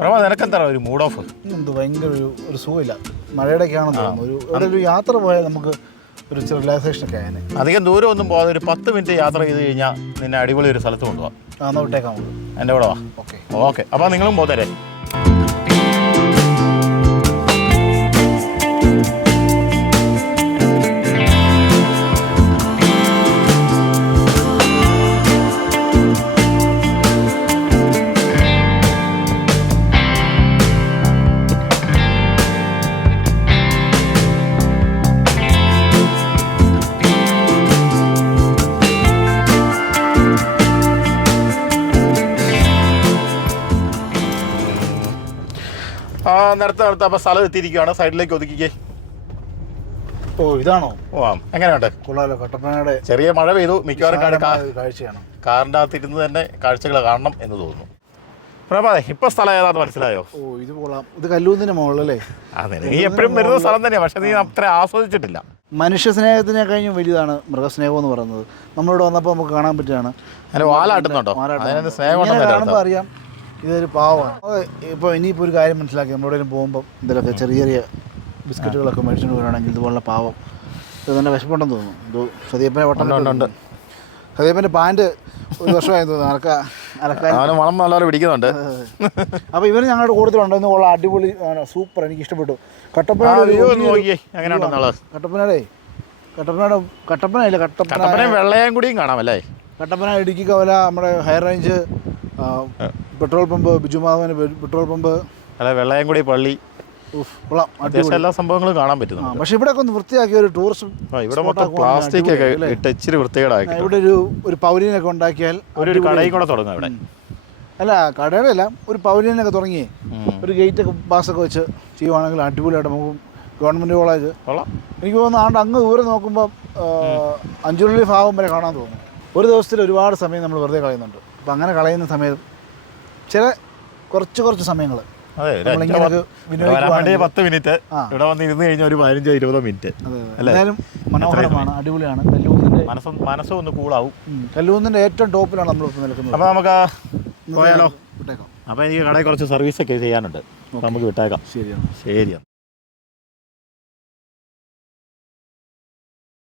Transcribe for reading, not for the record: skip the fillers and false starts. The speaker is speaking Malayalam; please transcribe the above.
നിനക്കെന്താ ഒരു മൂഡ് ഓഫ്? എന്ത് ഭയങ്കര ഒരു സുഖമില്ല, മഴയുടെ ഒക്കെ ആണെന്ന് തോന്നുന്നു. ഒരു യാത്ര പോയാൽ നമുക്ക് ഒരു റിലാക്സേഷൻ ഒക്കെ ആയനെ. അധികം ദൂരം ഒന്നും പോകാതെ ഒരു 10 മിനിറ്റ് യാത്ര ചെയ്ത് കഴിഞ്ഞാൽ നിന്നെ അടിപൊളി ഒരു സ്ഥലത്ത് കൊണ്ടുപോകാം. എന്നാൽ വിട്ടേക്കാം നമുക്ക്. എൻ്റെ കൂടെ വാ. ഓക്കെ അപ്പോൾ നിങ്ങളും പോതരേ. നേരത്തെ അപ്പോൾ സ്ഥലം എത്തിയിരിക്കുകയാണ്. സൈഡിലേക്ക് ഒതുക്കിക്കേ. ഓ ഇതാണോ? ഓ എങ്ങനെയുണ്ട്? കൊള്ളാലോ. കട്ടപ്പനയുടെ ചെറിയ മഴ പെയ്തു. മിക്കവാറും കാഴ്ചയാണ്. കാറിൻ്റെ അകത്തിരുന്ന് തന്നെ കാഴ്ചകൾ കാണണം എന്ന് തോന്നുന്നു. പ്രഭാതേ, ഇപ്പോൾ സ്ഥലം ഏതാണെന്ന് മനസ്സിലായോ? ഓ ഇത് കൊള്ളാം. ഇത് കല്ലൂന്നിൻ്റെ മുകളിലല്ലേ? അതെ, നീ എപ്പോഴും വരുന്ന സ്ഥലം തന്നെയാണ്, പക്ഷെ നീ അത്ര ആസ്വദിച്ചിട്ടില്ല. മനുഷ്യ സ്നേഹത്തിനെ കഴിഞ്ഞും വലുതാണ് മൃഗസ്നേഹം എന്ന് പറയുന്നത്. നമ്മളിവിടെ വന്നപ്പോൾ നമുക്ക് കാണാൻ പറ്റുകയാണ്. അതിന് വാലാട്ടുന്നുണ്ടോ? കാണുമ്പോൾ അറിയാം ഇതൊരു പാവമാണ്. ഇപ്പോൾ ഇനിയിപ്പോൾ ഒരു കാര്യം മനസ്സിലാക്കി, നമ്മളെവിടെയും പോകുമ്പോൾ എന്തെങ്കിലുമൊക്കെ ചെറിയ ചെറിയ ബിസ്ക്കറ്റുകളൊക്കെ മേടിച്ചുകൊണ്ട് വരികയാണെങ്കിൽ ഇതുപോലുള്ള പാവം ഇത് തന്നെ വിശപ്പുണ്ടെന്ന് തോന്നുന്നു. ഇത് സദീപ്പനെ വട്ടം സദീപ്പൻ്റെ പാൻറ്റ് ഒരു വർഷമായെന്ന് തോന്നുന്നു മണം നല്ലപോലെ പിടിക്കുന്നുണ്ട്. അപ്പോൾ ഇവർ ഞങ്ങളുടെ കൂട്ടത്തിലുണ്ടെന്ന് ഉള്ള അടിപൊളി സൂപ്പർ, എനിക്ക് ഇഷ്ടപ്പെട്ടു. കട്ടപ്പന വെള്ളയും കൂടിയും കാണാമല്ലേ? കട്ടപ്പന, ഇടുക്കി കവല, നമ്മുടെ ഹൈ റേഞ്ച് പെട്രോൾ പമ്പ്, ബിജുമാധവന് പെട്രോൾ പമ്പ്, അല്ല വെള്ളയംകുടി പള്ളി, അത്യാവശ്യം എല്ലാ സംഭവങ്ങളും കാണാൻ പറ്റുന്നു. പക്ഷെ ഇവിടെ ഒന്ന് വൃത്തിയാക്കിയ ഒരു ടൂറിസം, ഇവിടെ മൊത്തം പ്ലാസ്റ്റിക് ഒക്കെ ഇട്ട് ഇച്ചിരി വൃത്തികേടാക്കി. ഇവിടെ ഒരു പൗലിനൊക്കെ ഉണ്ടാക്കിയാൽ ഒരു കടയും കൂടെ തുടങ്ങും ഇവിടെ. അല്ല കടയുടെ അല്ല, ഒരു പൗലിനൊക്കെ തുടങ്ങി ഒരു ഗേറ്റൊക്കെ പാസ്സൊക്കെ വെച്ച് ചെയ്യുവാണെങ്കിൽ അടിപൊളിയായിട്ട് നമുക്ക് ഗവൺമെൻറ് കോളേജ് എനിക്ക് തോന്നുന്നു അങ്ങ് ദൂരെ നോക്കുമ്പോൾ അഞ്ചുള്ളി ഭാഗം വരെ കാണാൻ തോന്നുന്നു. ഒരു ദിവസത്തിൽ ഒരുപാട് സമയം നമ്മൾ വെറുതെ കളയുന്നുണ്ട്. അപ്പം അങ്ങനെ കളയുന്ന സമയത്ത് ചില കുറച്ച് സമയങ്ങൾ 10 മിനിറ്റ് ഇവിടെ വന്ന് ഇരുന്ന് കഴിഞ്ഞാൽ ഒരു 15-20 മിനിറ്റ്. എന്തായാലും മനോഹരമാണ്, അടിപൊളിയാണ്. മനസ്സും ഒന്ന് കൂളാവും. കല്ലൂന്നിൻ്റെ ഏറ്റവും ടോപ്പിലാണ് നമ്മളിപ്പോൾ നിൽക്കുന്നത്. അപ്പോൾ നമുക്ക് പോയാലോ? വിട്ടേക്കാം. അപ്പോൾ എനിക്ക് കടയിൽ കുറച്ച് സർവീസൊക്കെ ചെയ്യാനുണ്ട്, നമുക്ക് വിട്ടേക്കാം. ശരിയാണ്.